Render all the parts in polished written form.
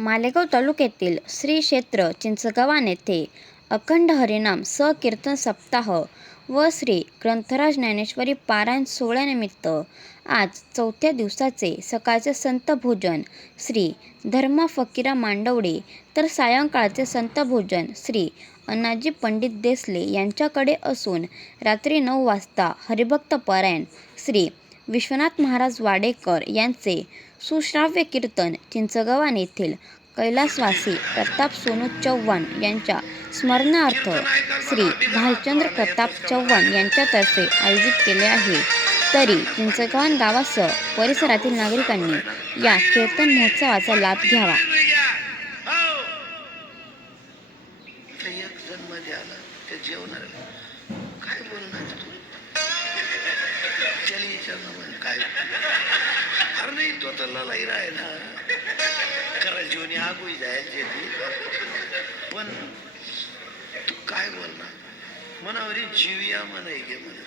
मालेगाव तालुक्यातील श्री क्षेत्र चिंचगव्हाण येथे अखंड हरिनाम कीर्तन सप्ताह व श्री ग्रंथराज ज्ञानेश्वरी पारायण सोहळ्यानिमित्त आज चौथ्या दिवसाचे सकाळचे संत भोजन श्री धर्मा फकीरा मांडवडे तर सायंकाळचे संत भोजन श्री अण्णाजी पंडित देसले यांच्याकडे असून रात्री 9 वाजता हरिभक्त पारायण श्री विश्वनाथ महाराज वाडेकर यांचे सुश्राव्य कीर्तन चिंचगव्हाण येथील कैलासवासी प्रताप सोनू चव्हाण यांच्या स्मरणार्थ श्री भालचंद्र प्रताप चव्हाण यांच्यातर्फे आयोजित केले आहे। तरी चिंचगव्हाण गावासह परिसरातील नागरिकांनी या कीर्तन महोत्सवाचा लाभ घ्यावा। तो तर ललाई राय ना खरं जीवनी आगोई जायचे पण तू काय बोलणार मनावरी जीवया म्हणाय गे म्हणे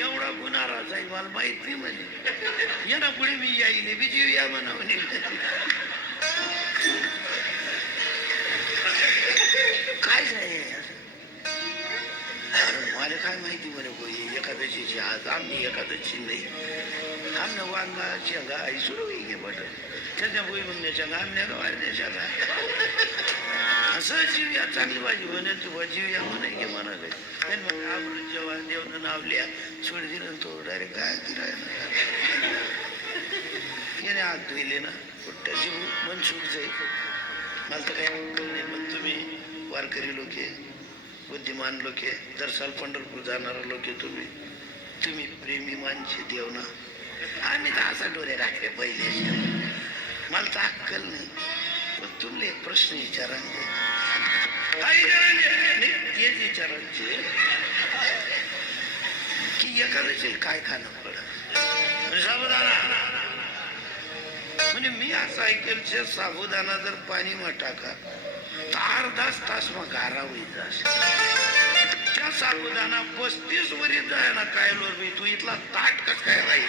एवढा गुन्हारा जाई मला माहित नाही म्हणे या ना पुढे मी याईने बी जीवया म्हणा म्हणे काय जाय मला काय माहिती म्हणे कोई एकादशीची आज आम्ही एकादशी नाही आमने वांगा शेंगा आई सुरू घे बट त्याच्या भुईमुंगच्या शेंगा आमने वाढण्या शेंगा असं जीवया चांगली भाजी म्हणे तू जीवया म्हणे घे म्हणाले त्यांनी आवडून जेव्हा देवनं नाव लिहा सोड दिलं तो डायरेक्ट काय राहिला याने हात धुईले ना त्याची मन सुट जाईल मला तर काही नाही पण तुम्ही वारकरी लोक बुद्धिमान लोक दरसाल पंढरपूर जाणारा लोक तुम्ही प्रेमी मानचे देव ना आम्ही तर असा डोळे राखले पहिले मला तर अक्कल नाही पण तुमले एक प्रश्न विचारांचे हेच विचारांचे की एखाद्याचे काय खाणं पडत साबुदाणा म्हणजे मी असं ऐकेल साबुदाणा जर पाणी मग टाका तर अर्धाच तास मग गारा होईल त्या साबुदाणा 35 वरीत जाय ना काय लोर तू इथला ताट कस काय राहील